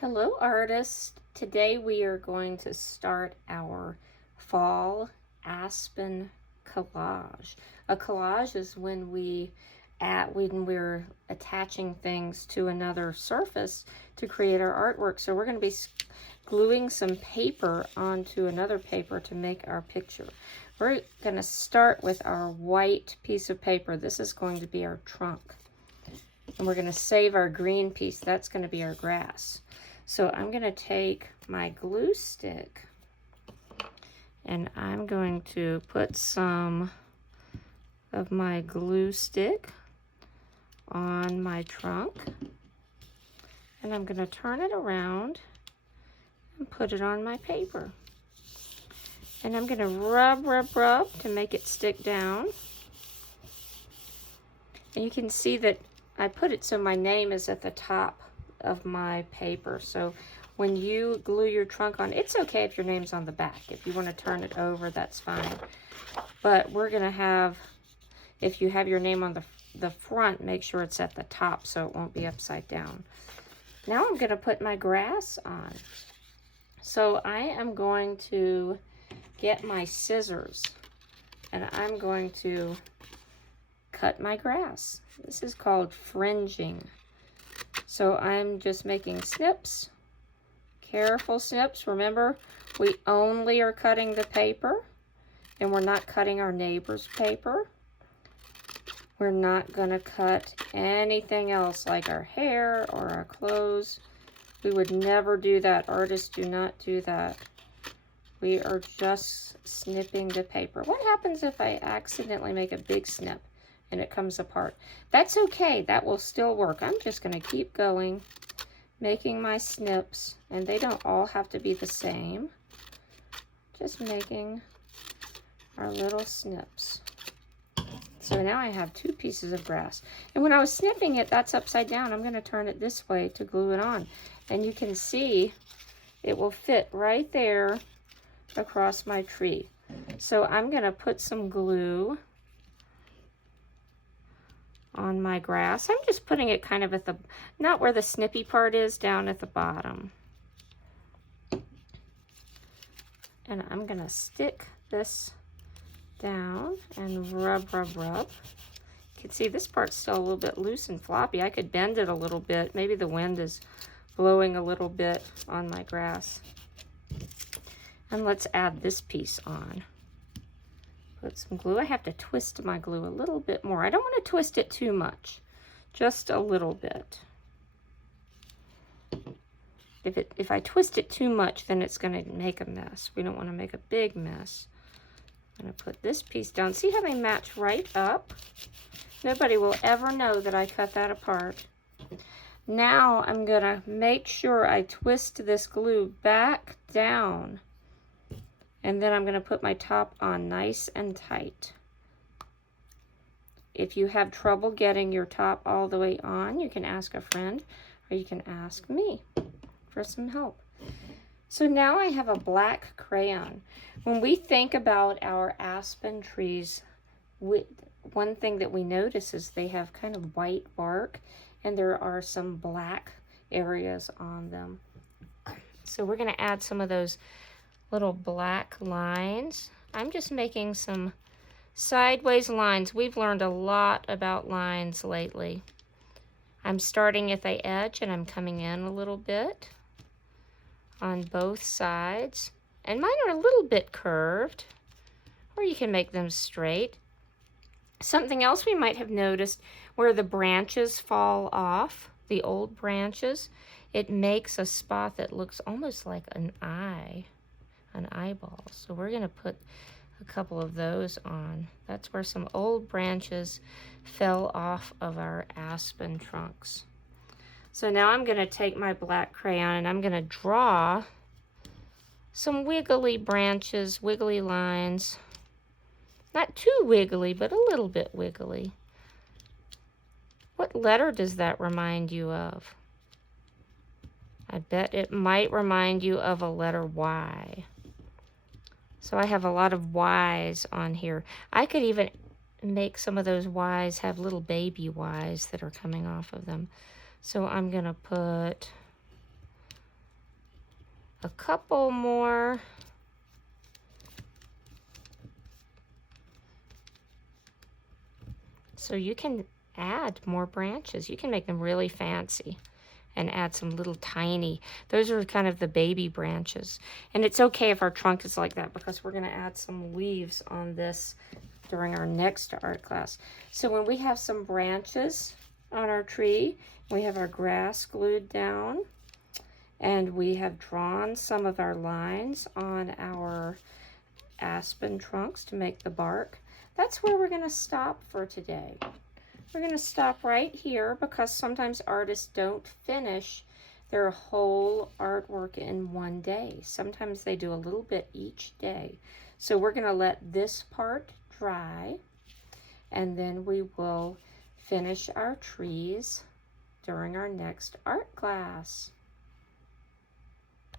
Hello artists! Today we are going to start our fall Aspen collage. A collage is when we're attaching things to another surface to create our artwork. So we're going to be gluing some paper onto another paper to make our picture. We're going to start with our white piece of paper. This is going to be our trunk. And we're going to save our green piece. That's going to be our grass. So I'm going to take my glue stick and I'm going to put some of my glue stick on my trunk, and I'm going to turn it around and put it on my paper. And I'm going to rub to make it stick down. And you can see that I put it so my name is at the top of my paper. So when you glue your trunk on, it's okay if your name's on the back. If you want to turn it over, that's fine. But we're going to have, if you have your name on the front, make sure it's at the top so it won't be upside down. Now I'm going to put my grass on. So I am going to get my scissors and I'm going to cut my grass. This is called fringing. So I'm just making snips, careful snips. Remember, we only are cutting the paper and we're not cutting our neighbor's paper. We're not going to cut anything else like our hair or our clothes. We would never do that. Artists do not do that. We are just snipping the paper. What happens if I accidentally make a big snip and it comes apart? That's okay, that will still work. I'm just going to keep going, making my snips, and they don't all have to be the same. Just making our little snips. So now I have two pieces of grass. And when I was snipping it, that's upside down. I'm going to turn it this way to glue it on. And you can see it will fit right there across my tree. So I'm going to put some glue on my grass. I'm just putting it kind of at the, not where the snippy part is, down at the bottom. And I'm going to stick this down and rub. You can see this part's still a little bit loose and floppy. I could bend it a little bit. Maybe the wind is blowing a little bit on my grass. And let's add this piece on. Put some glue. I have to twist my glue a little bit more. I don't want to twist it too much, just a little bit. If I twist it too much, then it's going to make a mess. We don't want to make a big mess. I'm going to put this piece down. See how they match right up? Nobody will ever know that I cut that apart. Now I'm going to make sure I twist this glue back down. And then I'm going to put my top on nice and tight. If you have trouble getting your top all the way on, you can ask a friend or you can ask me for some help. So now I have a black crayon. When we think about our aspen trees, one thing that we notice is they have kind of white bark and there are some black areas on them. So we're going to add some of those little black lines. I'm just making some sideways lines. We've learned a lot about lines lately. I'm starting at the edge and I'm coming in a little bit on both sides. And mine are a little bit curved, or you can make them straight. Something else we might have noticed, where the branches fall off, the old branches, it makes a spot that looks almost like an eye. An eyeball. So we're going to put a couple of those on. That's where some old branches fell off of our aspen trunks. So now I'm going to take my black crayon and I'm going to draw some wiggly branches, wiggly lines. Not too wiggly, but a little bit wiggly. What letter does that remind you of? I bet it might remind you of a letter Y. So I have a lot of Y's on here. I could even make some of those Y's have little baby Y's that are coming off of them. So I'm going to put a couple more. So you can add more branches. You can make them really fancy and add some little tiny, those are kind of the baby branches. And it's okay if our trunk is like that because we're gonna add some leaves on this during our next art class. So when we have some branches on our tree, we have our grass glued down, and we have drawn some of our lines on our aspen trunks to make the bark. That's where we're gonna stop for today. We're going to stop right here because sometimes artists don't finish their whole artwork in one day. Sometimes they do a little bit each day. So we're going to let this part dry, and then we will finish our trees during our next art class.